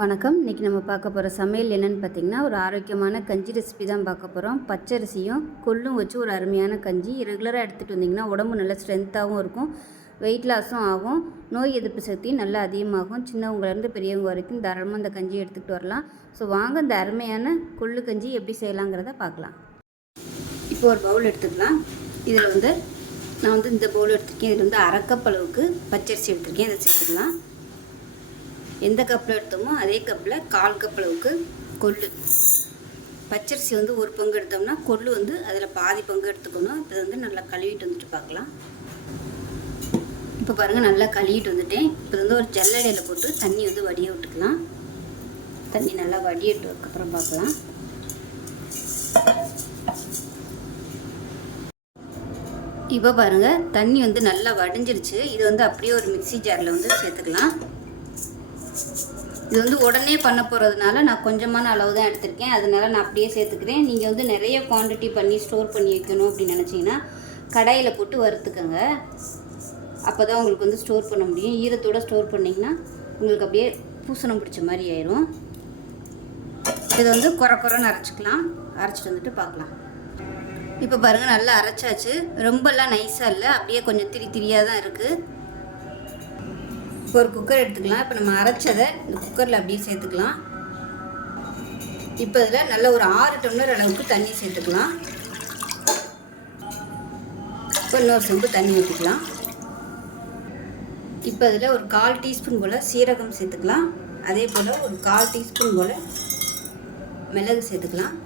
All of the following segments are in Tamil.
வணக்கம். இன்றைக்கி நம்ம பார்க்க போகிற சமையல் என்னென்னு பார்த்திங்கன்னா, ஒரு ஆரோக்கியமான கஞ்சி ரெசிபி தான் பார்க்க போகிறோம். பச்சரிசியும் கொள்ளும் வச்சு ஒரு அருமையான கஞ்சி. ரெகுலராக எடுத்துகிட்டு வந்திங்கன்னா உடம்பு நல்ல ஸ்ட்ரென்த்தாகவும் இருக்கும், வெயிட் லாஸும் ஆகும், நோய் எதிர்ப்பு சக்தியும் நல்லா அதிகமாகும். சின்னவங்கலேருந்து பெரியவங்க வரைக்கும் தாராளமாக இந்த கஞ்சி எடுத்துக்கிட்டு வரலாம். ஸோ வாங்க இந்த அருமையான கொள்ளு கஞ்சி எப்படி செய்யலாங்கிறத பார்க்கலாம். இப்போ ஒரு பவுல் எடுத்துக்கலாம். இதில் நான் இந்த பவுல் எடுத்துருக்கேன். இதில் அரை கப் அளவுக்கு பச்சரிசி எடுத்துருக்கேன். இதை சேர்த்துக்கலாம். எந்த கப்பில் எடுத்தோமோ அதே கப்பில் 1/4 கப் அளவுக்கு கொள்ளு. பச்சரிசி ஒரு பங்கு எடுத்தோம்னா கொள்ளு அதில் பாதி பங்கு எடுத்துக்கணும். இப்போ நல்லா கழுவிட்டு வந்துட்டு பார்க்கலாம். இப்போ பாருங்கள், நல்லா கழுவிட்டு வந்துட்டேன். இப்போ ஒரு ஜல்லடையில் போட்டு தண்ணி வடிய விட்டுக்கலாம். தண்ணி நல்லா வடியட்டுக்கப்புறம் பார்க்கலாம். இப்போ பாருங்கள், தண்ணி நல்லா வடிஞ்சிருச்சு. இது அப்படியே ஒரு மிக்ஸி ஜாரில் சேர்த்துக்கலாம். இது உடனே பண்ண போகிறதுனால நான் கொஞ்சமான அளவு தான் எடுத்திருக்கேன். அதனால நான் அப்படியே சேர்த்துக்கிறேன். நீங்கள் நிறைய குவான்டிட்டி பண்ணி ஸ்டோர் பண்ணி வைக்கணும் அப்படின்னு நினச்சிங்கன்னா கடாயில் போட்டு வறுத்துக்கோங்க. அப்போ தான் உங்களுக்கு ஸ்டோர் பண்ண முடியும். ஈரத்தோடு ஸ்டோர் பண்ணிங்கன்னா உங்களுக்கு அப்படியே பூசணம் பிடிச்ச மாதிரி ஆயிரும். இதை குறைன்னு அரைச்சிக்கலாம். அரைச்சிட்டு வந்துட்டு பார்க்கலாம். இப்போ பாருங்கள், நல்லா அரைச்சாச்சு. ரொம்பலாம் நைஸாக இல்லை, அப்படியே கொஞ்சம் திரியாக தான் இருக்குது. இப்போ ஒரு குக்கர் எடுத்துக்கலாம். இப்போ நம்ம அரைச்சதை இந்த குக்கரில் அப்படியே சேர்த்துக்கலாம். இப்போ இதில் நல்ல ஒரு 6 டம்ளர் அளவுக்கு தண்ணி சேர்த்துக்கலாம். இப்போ இன்னொரு சொம்பு தண்ணி ஊற்றிக்கலாம். இப்போ இதில் ஒரு 1/4 டீஸ்பூன் போல் சீரகம் சேர்த்துக்கலாம். அதே போல் ஒரு 1/4 டீஸ்பூன் போல் மிளகு சேர்த்துக்கலாம்.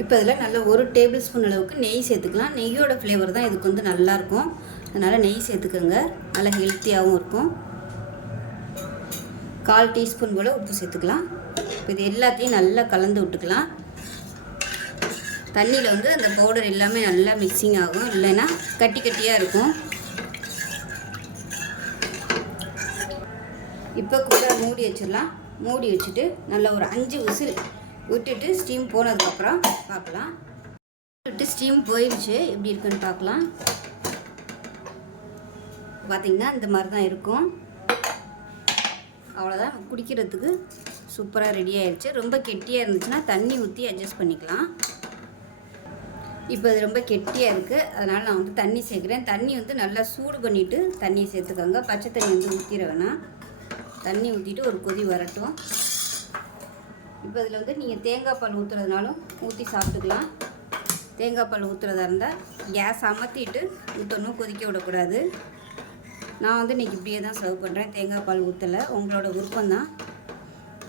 இப்போ இதில் நல்ல 1 டேபிள் ஸ்பூன் அளவுக்கு நெய் சேர்த்துக்கலாம். நெய்யோட ஃப்ளேவர் தான் இதுக்கு நல்லாயிருக்கும். அதனால் நெய் சேர்த்துக்கோங்க. நல்லா ஹெல்த்தியாகவும் இருக்கும். 1/4 டீஸ்பூன் போல் உப்பு சேர்த்துக்கலாம். இப்போ இது எல்லாத்தையும் நல்லா கலந்து விட்டுக்கலாம். தண்ணியில் அந்த பவுடர் எல்லாமே நல்லா மிக்சிங் ஆகும், இல்லைன்னா கட்டி கட்டியாக இருக்கும். இப்போ கூட மூடி வச்சிடலாம். மூடி வச்சுட்டு நல்லா ஒரு 5 விசில் விட்டுட்டு ஸ்டீம் போனதுக்கப்புறம் பார்க்கலாம். விட்டு ஸ்டீம் போயிடுச்சு, எப்படி இருக்குன்னு பார்க்கலாம். பார்த்திங்கன்னா இந்த மாதிரி தான் இருக்கும். அவ்வளோதான், குடிக்கிறதுக்கு சூப்பராக ரெடி ஆயிடுச்சு. ரொம்ப கெட்டியாக இருந்துச்சுன்னா தண்ணி ஊற்றி அட்ஜஸ்ட் பண்ணிக்கலாம். இப்போ இது ரொம்ப கெட்டியாக இருக்குது, அதனால் நான் தண்ணி சேர்க்குறேன். தண்ணி நல்லா சூடு பண்ணிவிட்டு தண்ணியை சேர்த்துக்கோங்க. பச்சை தண்ணி ஊற்றிட வேணாம். தண்ணி ஊற்றிட்டு ஒரு கொதி வரட்டும். இப்போ இதில் நீங்கள் தேங்காய் பால் ஊற்றுறதுனாலும் ஊற்றி சாப்பிட்டுக்கலாம். தேங்காய் பால் ஊற்றுறதா இருந்தால் கேஸ் அமர்த்திட்டு ஊற்றணும், கொதிக்க விடக்கூடாது. நான் இன்றைக்கி இப்படியே தான் சர்வ் பண்ணுறேன். தேங்காய் பால் ஊற்றலை, உங்களோட விருப்பம்தான்.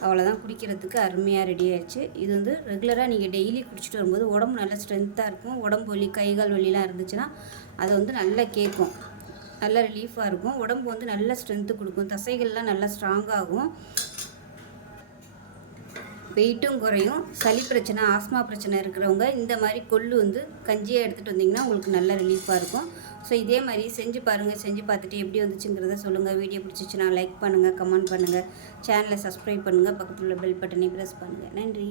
அவ்வளோதான், குடிக்கிறதுக்கு அருமையாக ரெடி ஆயிடுச்சு. இது ரெகுலராக நீங்கள் டெய்லி குடிச்சிட்டு வரும்போது உடம்பு நல்லா ஸ்ட்ரென்த்தாக இருக்கும். உடம்பு வலி, கை கால் வலிலாம் இருந்துச்சுன்னா அது நல்லா கேட்கும், நல்லா ரிலீஃபாக இருக்கும். உடம்பு நல்ல ஸ்ட்ரென்த்து கொடுக்கும். தசைகள்லாம் நல்லா ஸ்ட்ராங்காகும், வெயிட்டும் குறையும். சளி பிரச்சனை, ஆஸ்மா பிரச்சனை இருக்கிறவங்க இந்த மாதிரி கொள்ளு கஞ்சியாக எடுத்துகிட்டு வந்திங்கன்னா உங்களுக்கு நல்ல ரிலீஃபாக இருக்கும். ஸோ இதே மாதிரி செஞ்சு பாருங்கள். செஞ்சு பார்த்துட்டு எப்படி வந்துச்சுங்கிறத சொல்லுங்கள். வீடியோ பிடிச்சிச்சுன்னா லைக் பண்ணுங்கள், கமெண்ட் பண்ணுங்கள், சேனலை சப்ஸ்கிரைப் பண்ணுங்கள், பக்கத்தில் உள்ள பெல் பட்டனை ப்ரெஸ் பண்ணுங்கள். நன்றி.